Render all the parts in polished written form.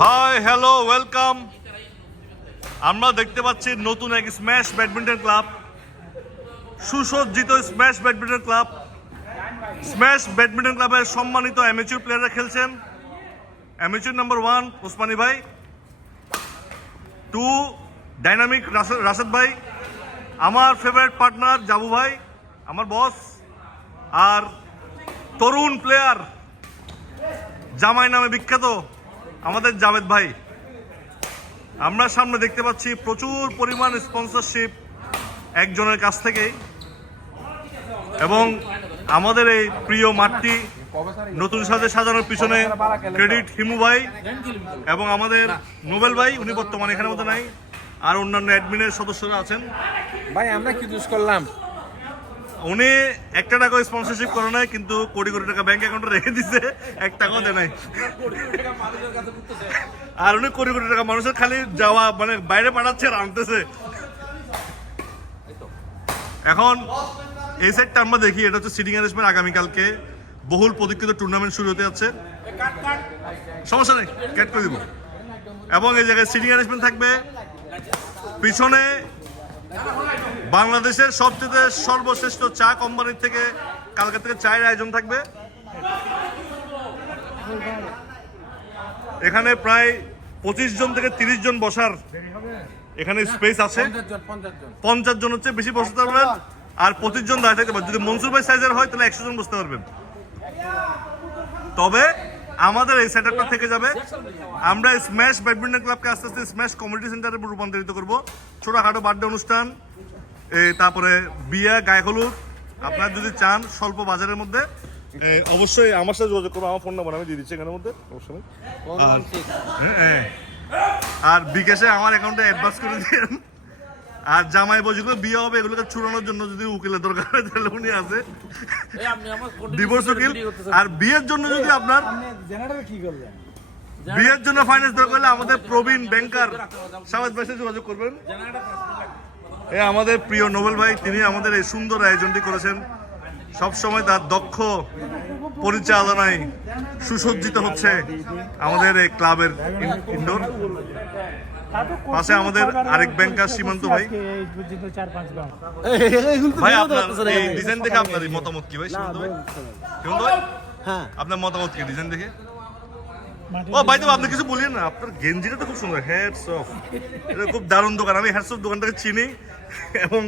Hi hello welcome. আমরা দেখতে পাচ্ছি নতুন এক স্ম্যাশ ব্যাডমিন্টন ক্লাব, সুসজ্জিত smash badminton club. Smash badminton ক্লাবের সম্মানিত অ্যামেচুর প্লেয়াররা খেলছেন। অ্যামেচুর নাম্বার 1 ওসমানী ভাই, 2 ডাইনামিক রাশেদ ভাই, আমার ফেভারিট পার্টনার জাবু ভাই, আমার বস, আর তরুণ প্লেয়ার জামাই নামে বিখ্যাত আমাদের জাভেদ ভাই। আমরা সামনে দেখতে পাচ্ছি প্রচুর পরিমাণ স্পন্সরশিপ একজনের কাছ থেকেই, এবং আমাদের এই প্রিয় মাঠটি নতুন সাজে সাজানোর পিছনে ক্রেডিট হিমু ভাই এবং আমাদের নোবেল ভাই, উনি বর্তমানে এখানের মধ্যে নাই, আর অন্যান্য অ্যাডমিনের সদস্যরা আছেন। ভাই আমরা কি দোষ করলাম? উনি একটা টাকা স্পন্সরশিপ করে নাই, কিন্তু কোটি কোটি টাকা ব্যাংক অ্যাকাউন্টে রেখে দিছে, এক টাকাও দেয় নাই। আর উনি কোটি কোটি টাকা মানুষের খালি যাওয়া মানে বাইরে পাঠাচ্ছে আর আনতেছে। এখন এই সাইডটা আমরা দেখি, এটা হচ্ছে সিটিং অ্যারেঞ্জমেন্ট। আগামীকালকে বহুল প্রতীক্ষিত টুর্নামেন্ট শুরু হতে যাচ্ছে। সমস্যা নেই, ক্যাট করে দিব। এবং এই জায়গায় সিটিং অ্যারেঞ্জমেন্ট থাকবে। পিছনে বাংলাদেশের সবচেয়ে সর্বশ্রেষ্ঠ চা কোম্পানির থেকে কালকে থেকে চায়ের আয়োজন থাকবে। এখানে প্রায় 25 জন থেকে 30 জন বসার এখানে স্পেস আছে। 50 জন হচ্ছে বেশি বসতে পারবেন, আর 25 জন দাঁড়িয়ে থাকতে পারবেন। যদি মনসুর ভাই সাইজের হয় তাহলে 100 জন বসতে পারবেন। তবে আমাদের এই সেটআপটা থেকে যাবে। আমরা স্ম্যাশ ব্যাডমিন্টন ক্লাবকে আস্তে আস্তে স্ম্যাশ কমিউনিটি সেন্টারে রূপান্তরিত করব। ছোটখাটো বার্থডে অনুষ্ঠান, তারপরে বিয়ে, গায়ে হলুদ, আপনারা যদি চান স্বল্প বাজারের মধ্যে অবশ্যই আমার সাথে যোগাযোগ করবো। আমার ফোন নাম্বার আমি দিয়ে দিচ্ছি এখানের মধ্যে, অবশ্যই। আর বিকাশে আমার অ্যাকাউন্টে অ্যাডভান্স করে দিন। আর জামাই বজিগুলো বিয়ে হবে, এগুলোকে চুরানোর জন্য যদি উকিলের দরকার হয় তাহলে উনি আছে, ডিভোর্স উকিল। আর বিয়ের জন্য যদি আপনার বিয়ের জন্য ফাইন্যান্স দরকার হলে আমাদের প্রবীণ ব্যাংকার সাবেদ ভাইয়ের সাথে যোগাযোগ করবেন। আমাদের প্রিয় নোবেল ভাই, তিনি আমাদের এই সুন্দর আয়োজনটি করেছেন। সবসময় তার দক্ষ পরিচালনায় সুসজ্জিত হচ্ছে আমাদের এই ক্লাবের ইনডোর। পাশে আমাদের আরেক ব্যাংকার সীমান্ত ভাই। ভাই আপনার এই ডিজাইন দেখে আপনার মতামত কি ভাই? সীমান্ত ভাই, সীমান্ত ভাই, হ্যাঁ আপনার মতামত কি ডিজাইন দেখে? ও ভাই, তো আপনি কিছু বলিয়েন না। আপনার গেঞ্জিটা তো খুব সুন্দর, হ্যাটস অফ। এটা খুব দারুণ দোকান, আমি হ্যাটস অফ দোকানটাকে চিনি, এবং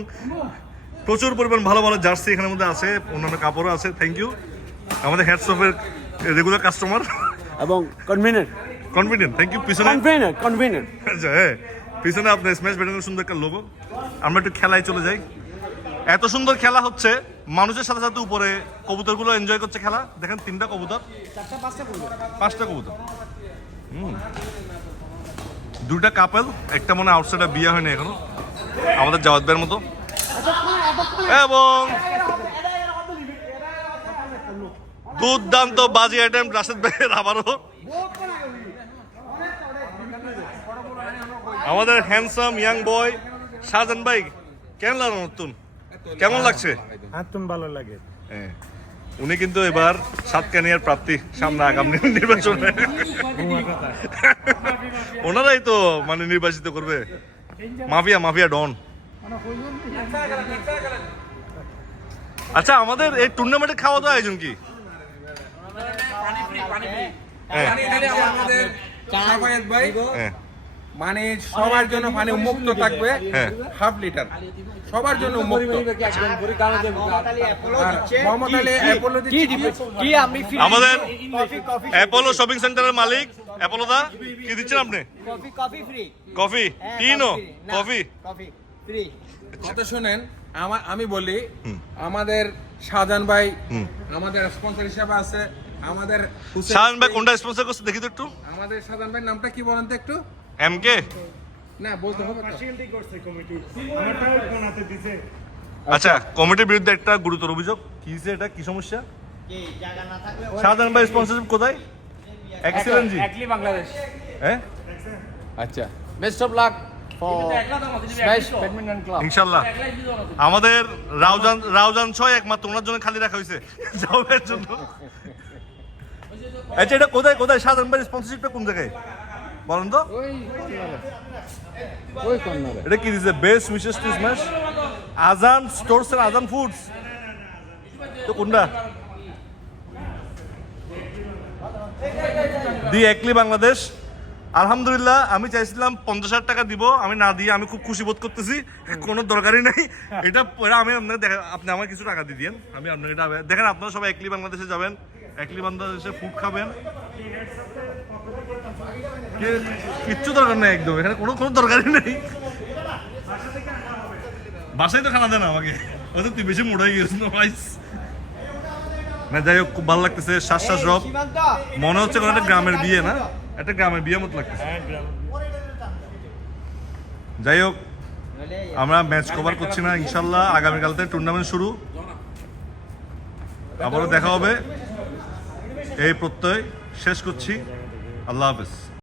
প্রচুর পরিমাণ ভালো ভালো জার্সি এখানের মধ্যে আছে, অন্যান্য কাপড়ও আছে। থ্যাংক ইউ, আমাদের হ্যাটস অফের রেগুলার কাস্টমার এবং কনভিনিয়েন্ট। Thank you. পিছনে কনভিনিয়েন্ট আচ্ছা, হ্যাঁ, পিছনে আপনার স্ম্যাশ ব্যাডমিন্টন সুন্দর একটা লোগো। আমরা একটু খেলায় চলে যাই। এত সুন্দর খেলা হচ্ছে, মানুষের সাথে সাথে উপরে কবুতরগুলো এনজয় করছে খেলা। দেখেন 3টা কবুতর, 5টা কবুতর, 2টা কাপেল, একটা মনে আউটসাইডে বিয়ে হয়নি এখনো, আমাদের জাওয়াদ ভাইয়ের মতো। এবং দুর্দান্ত বাজি আইটেম রাশেদ ভাইয়ের আবারও। আমাদের হ্যান্ডসাম ইয়াং বয় শাহজান ভাই, কেমন লাগলো নতুন? কেমন লাগছে? ভালো লাগে। হ্যাঁ, উনি কিন্তু এবার সাতকানিয়ার প্রাপ্তি, সামনে আগামী নির্বাচনে ওনারাই তো মানে নির্বাচিত করবে। Mafia don. আচ্ছা, আমাদের এই টুর্নামেন্টে খাওয়া দাওয়া আয়োজন কি? মানে সবার জন্য পানি মুক্ত থাকবে, 1/2 লিটার সবার জন্য মুক্ত। আমাদের অ্যাপোলো শপিং সেন্টারের মালিক অ্যাপোলো দা, কি দিচ্ছেন আপনি? Coffee, Tino coffee free. কথা শোনেন, আমি বলি, আমাদের শাহজাহান ভাই আমাদের স্পন্সর হিসেবে আছে। আমাদের শাহজাহান ভাই কোনটা স্পন্সর করছে দেখি তো একটু। আমাদের শাহজাহান ভাই নামটা কি বলেন তো একটু? এমকে না বলতে হবে। আচ্ছা, কমিটির বিরুদ্ধে একটা গুরুতর অভিযোগ। কি এটা, কি সমস্যা? শাহজাহান ভাই স্পন্সরশিপ কোথায়? এক্সেলেন্ট জি বাংলাদেশ। হ্যাঁ, আচ্ছা, best of luck smash badminton club. ইনশাআল্লাহ। আমাদের রাউজান 6 একমাত্র ওনার জন্য খালি রাখা হয়েছে, যাওয়ার জন্য। আচ্ছা, এটা কোথায় শাহজাহান ভাই স্পন্সরশিপটা কোন জায়গায়? বলেন তো ওই কর্নারে এটা কি দিছে? বেস্ট উইশেস টু স্ম্যাশ আজান স্টোরস এন্ড আজান ফুডস। তো কোনটা? দি একলি বাংলাদেশ। আলহামদুলিল্লাহ, আমি চাইছিলাম 50,000 টাকা দিব, আমি না দিয়ে আমি খুব খুশি বোধ করতেছি। কোনো দরকারই নাই এটা। আমি আপনাকে আপনি আমার কিছু টাকা দিয়ে দিন, আমি আপনাকে এটা দেখেন। আপনারা সবাই একলি বাংলাদেশে যাবেন, একলি বাংলাদেশে ফুড খাবেন। কিচ্ছু দরকার নেই একদম, এখানে কোনো কোনো দরকারই নেই। বাসায় তো খানা দেন আমাকে, হয়তো তুই বেশি মোড়াই গেছিস না ভাই। না যাই হোক, খুব ভালো লাগতেছে। শ্বাস শ্বাস রব, মনে হচ্ছে কোনো একটা গ্রামের বিয়ে, না একটা গ্রামের বিয়ে মতো লাগতেছে। যাই হোক, আমরা ম্যাচ কভার করছি না, ইনশাল্লাহ আগামীকাল থেকে টুর্নামেন্ট শুরু, আবারও দেখা হবে এই প্রত্যয় শেষ করছি। আল্লাহ হাফেজ।